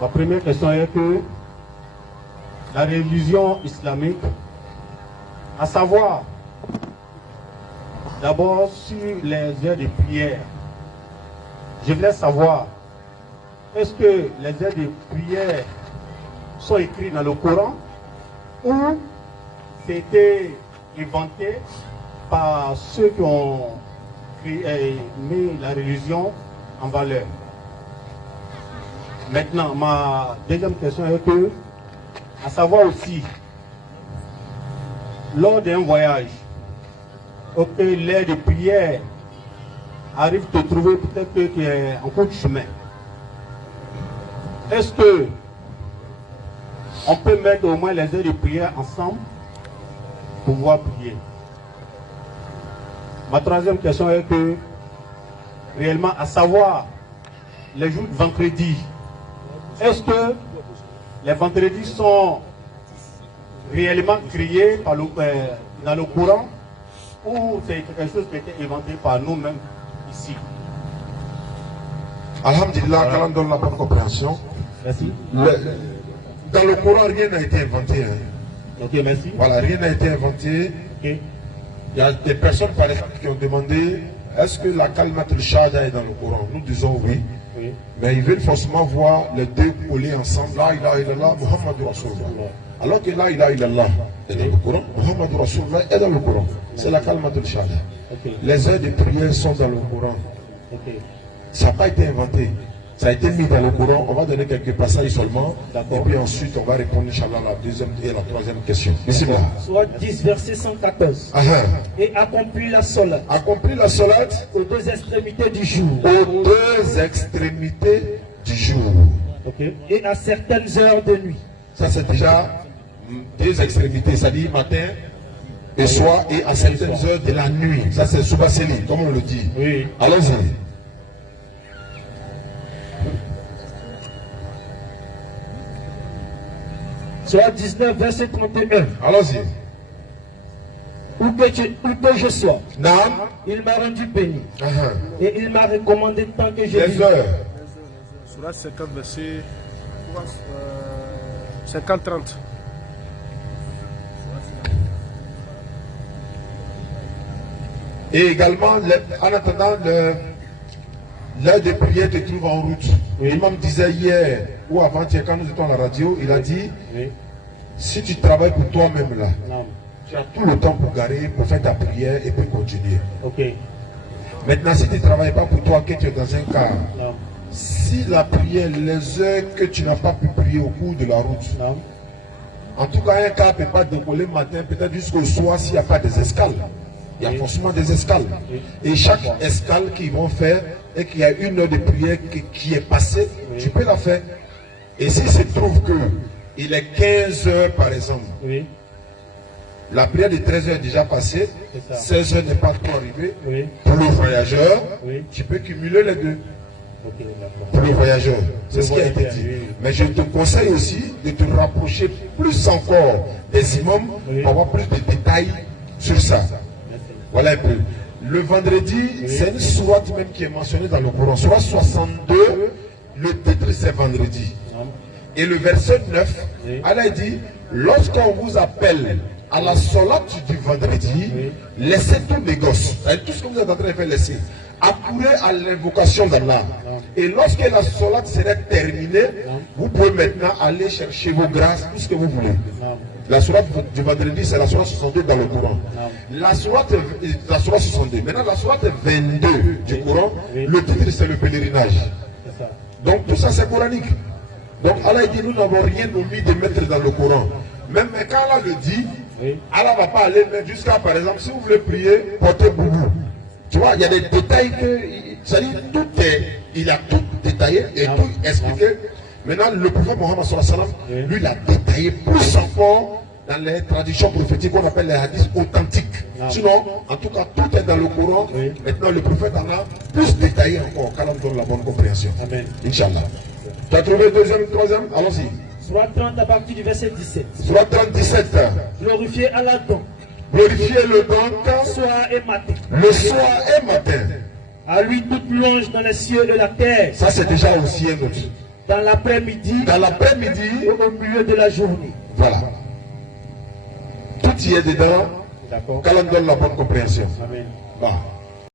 Ma première question est que la religion islamique, à savoir, d'abord sur les heures de prière, je voulais savoir, est-ce que les heures de prière sont écrites dans le Coran ou c'était inventé par ceux qui ont mis la religion en valeur? Maintenant, ma deuxième question est que, à savoir aussi, lors d'un voyage, l'heure de prière arrive de trouver peut-être qu'il est en cours de chemin. Est-ce que on peut mettre au moins les heures de prière ensemble pour pouvoir prier? Ma troisième question est que, réellement, à savoir, les jours de vendredi, est-ce que les vendredis sont réellement créés par dans le Coran ou c'est quelque chose qui a été inventé par nous-mêmes ici? Alhamdulillah, qu'Allah donne la bonne compréhension. Merci. Dans le Coran, rien n'a été inventé. Hein. Ok, merci. Voilà, rien n'a été inventé. Okay. Il y a des personnes, par exemple, qui ont demandé est-ce que la kalimat al-shahada est dans le Coran? Nous disons oui. Oui. Mais ils veulent forcément voir les deux collés ensemble. La ilaha illallah, Muhammadur Rasulullah. Alors que la ilaha illallah est dans le Coran, Muhammadur Rasulullah est dans le Coran. C'est la kalimat al-shahada. Okay. Les heures de prière sont dans le Coran. Okay. Ça n'a pas été inventé. Ça a été mis dans le Coran. On va donner quelques passages seulement. Et puis ensuite, on va répondre, Inch'Allah, à la deuxième et la troisième question. Soit 10, verset 114. Et accomplit la solat. Accomplit la solat aux deux extrémités du jour. Aux deux extrémités du jour. Okay. Et à certaines heures de nuit. Ça, c'est déjà deux extrémités. Ça dit matin et soir et à certaines heures de la nuit. Ça, c'est Soubaseli, comme on le dit. Oui. Allons-y. Soit 19, verset 31. Allons-y. Où que je sois, non. Il m'a rendu béni. Et il m'a recommandé tant que je vis. Sur 50, verset 50-30. Et également, en attendant, l'heure de prière te trouve en route. Oui. L'imam disait hier ou avant-hier, quand nous étions à la radio, il a dit oui. Si tu travailles pour toi-même là, non. Tu as tout le temps pour garer, pour faire ta prière et puis continuer. Okay. Maintenant, si tu ne travailles pas pour toi, que tu es dans un car, non. Si la prière, les heures que tu n'as pas pu prier au cours de la route, non. En tout cas, un car ne peut pas décoller le matin, peut-être jusqu'au soir s'il n'y a pas des escales. Il y a forcément des escales. Et chaque escale qu'ils vont faire, et qu'il y a une heure de prière qui est passée, tu peux la faire. Et s'il se trouve qu'il est 15 heures par exemple, la prière de 13 heures est déjà passée, 16 heures n'est pas trop arrivée, pour le voyageur, tu peux cumuler les deux. Pour le voyageur, c'est ce qui a été dit. Mais je te conseille aussi de te rapprocher plus encore des imams pour avoir plus de détails sur ça. Voilà un peu. Le vendredi, c'est une sourate même qui est mentionnée dans le Coran. Sourate 62, le titre c'est vendredi. Et le verset 9, Allah dit, lorsqu'on vous appelle à la sourate du vendredi, laissez tous les gosses. Tout ce que vous êtes en train de faire, laissez. Accourez à l'invocation d'Allah. Et lorsque la sourate sera terminée, vous pouvez maintenant aller chercher vos grâces, tout ce que vous voulez. La sourate du vendredi, c'est la sourate 62 dans le Coran. La sourate 62. Maintenant, la sourate 22 du Coran, le titre c'est le pèlerinage. Donc tout ça c'est coranique. Donc Allah dit, nous n'avons rien omis de mettre dans le Coran. Même quand Allah le dit, Allah ne va pas aller mettre jusqu'à, par exemple, si vous voulez prier, portez boubou. Tu vois, il y a des détails que, ça dit, tout est, il a tout détaillé et tout expliqué. Maintenant, le prophète Mohammed sallallahu alayhi wa sallam, lui, il a détaillé plus encore dans les traditions prophétiques qu'on appelle les hadiths authentiques. Sinon, en tout cas, tout est dans le Coran. Maintenant, le prophète en a plus détaillé encore, qu'Allah nous donne la bonne compréhension. Amen. Inch'Allah. Tu as trouvé deuxième, troisième? Allons-y. Surah 30 à partir du verset 17. Surah 30, 17. Glorifiez Allah donc. Glorifiez le donc. Soir et matin. Le soir et matin. À lui toute louange dans les cieux et la terre. Ça c'est déjà aussi un autre. Dans l'après-midi. Dans l'après-midi. Et au milieu de la journée. Voilà. Tout y est dedans. D'accord. Quand on donne la bonne compréhension. Amen. Bah.